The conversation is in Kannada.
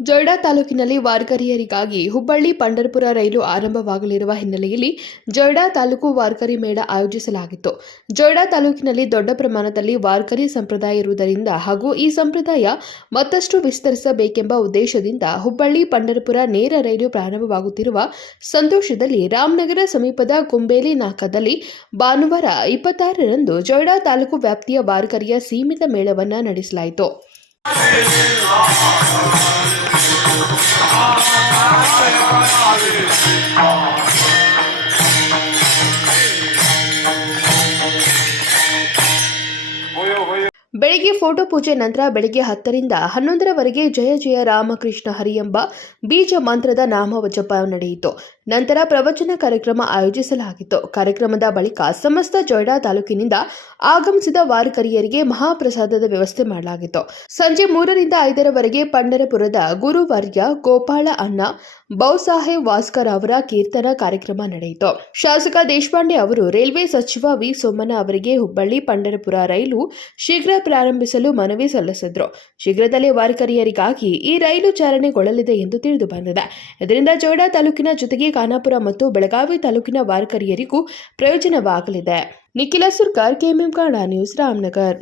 ಜೊಯ್ಡಾ ತಾಲೂಕಿನಲ್ಲಿ ವಾರ್ಕರಿಯರಿಗಾಗಿ ಹುಬ್ಬಳ್ಳಿ ಪಂಡರ್ಪುರ ರೈಲು ಆರಂಭವಾಗಲಿರುವ ಹಿನ್ನೆಲೆಯಲ್ಲಿ ಜೊಯ್ಡಾ ತಾಲೂಕು ವಾರ್ಕರಿ ಮೇಳ ಆಯೋಜಿಸಲಾಗಿತ್ತು. ಜೊಯ್ಡಾ ತಾಲೂಕಿನಲ್ಲಿ ದೊಡ್ಡ ಪ್ರಮಾಣದಲ್ಲಿ ವಾರ್ಕರಿ ಸಂಪ್ರದಾಯ ಇರುವುದರಿಂದ ಹಾಗೂ ಈ ಸಂಪ್ರದಾಯ ಮತ್ತಷ್ಟು ವಿಸ್ತರಿಸಬೇಕೆಂಬ ಉದ್ದೇಶದಿಂದ ಹುಬ್ಬಳ್ಳಿ ಪಂಡರ್ಪುರ ನೇರ ರೈಲು ಪ್ರಾರಂಭವಾಗುತ್ತಿರುವ ಸಂತೋಷದಲ್ಲಿ ರಾಮನಗರ ಸಮೀಪದ ಕುಂಬೇಲಿ ನಾಕದಲ್ಲಿ ಭಾನುವಾರ ಇಪ್ಪತ್ತಾರರಂದು ಜೊಯ್ಡಾ ತಾಲೂಕು ವ್ಯಾಪ್ತಿಯ ವಾರ್ಕರಿಯ ಸೀಮಿತ ಮೇಳವನ್ನು ನಡೆಸಲಾಯಿತು. ಬೆಳಿಗ್ಗೆ ಫೋಟೋ ಪೂಜೆ ನಂತರ ಬೆಳಿಗ್ಗೆ ಹತ್ತರಿಂದ ಹನ್ನೊಂದರವರೆಗೆ ಜಯ ಜಯ ರಾಮಕೃಷ್ಣ ಹರಿ ಎಂಬ ಬೀಜ ಮಂತ್ರದ ನಾಮ ಜಪ ನಡೆಯಿತು. ನಂತರ ಪ್ರವಚನ ಕಾರ್ಯಕ್ರಮ ಆಯೋಜಿಸಲಾಗಿತ್ತು. ಕಾರ್ಯಕ್ರಮದ ಬಳಿಕ ಸಮಸ್ತ ಜೊಯ್ಡಾ ತಾಲೂಕಿನಿಂದ ಆಗಮಿಸಿದ ವಾರಕರಿಯರಿಗೆ ಮಹಾಪ್ರಸಾದದ ವ್ಯವಸ್ಥೆ ಮಾಡಲಾಗಿತ್ತು. ಸಂಜೆ ಮೂರರಿಂದ ಐದರವರೆಗೆ ಪಂಡರಪುರದ ಗುರುವರ್ಯ ಗೋಪಾಳ ಅಣ್ಣ ಬೌಸಾಹೇಬ್ ವಾಸ್ಕರ್ ಅವರ ಕೀರ್ತನ ಕಾರ್ಯಕ್ರಮ ನಡೆಯಿತು. ಶಾಸಕ ದೇಶಪಾಂಡೆ ಅವರು, ರೈಲ್ವೆ ಸಚಿವ ವಿ. ಸೋಮಣ್ಣ ಅವರಿಗೆ ಹುಬ್ಬಳ್ಳಿ, ಪಂಡರಪುರ ರೈಲು ಶೀಘ್ರ ಪ್ರಾರಂಭಿಸಲು ಮನವಿ ಸಲ್ಲಿಸಿದ್ರು. ಶೀಘ್ರದಲ್ಲೇ ವಾರಕರಿಯರಿಗಾಗಿ ಈ ರೈಲು ಚಾಲನೆಗೊಳ್ಳಲಿದೆ ಎಂದು ತಿಳಿದು ಬಂದಿದೆ. ಇದರಿಂದ ಜೋಡಾ ತಾಲೂಕಿನ ಜೊತೆಗೆ ಖಾನಾಪುರ ಮತ್ತು ಬೆಳಗಾವಿ ತಾಲೂಕಿನ ವಾರಕರಿಯರಿಗೂ ಪ್ರಯೋಜನವಾಗಲಿದೆ. Nikhil Sarkar KMM Kannada news Ramanagar.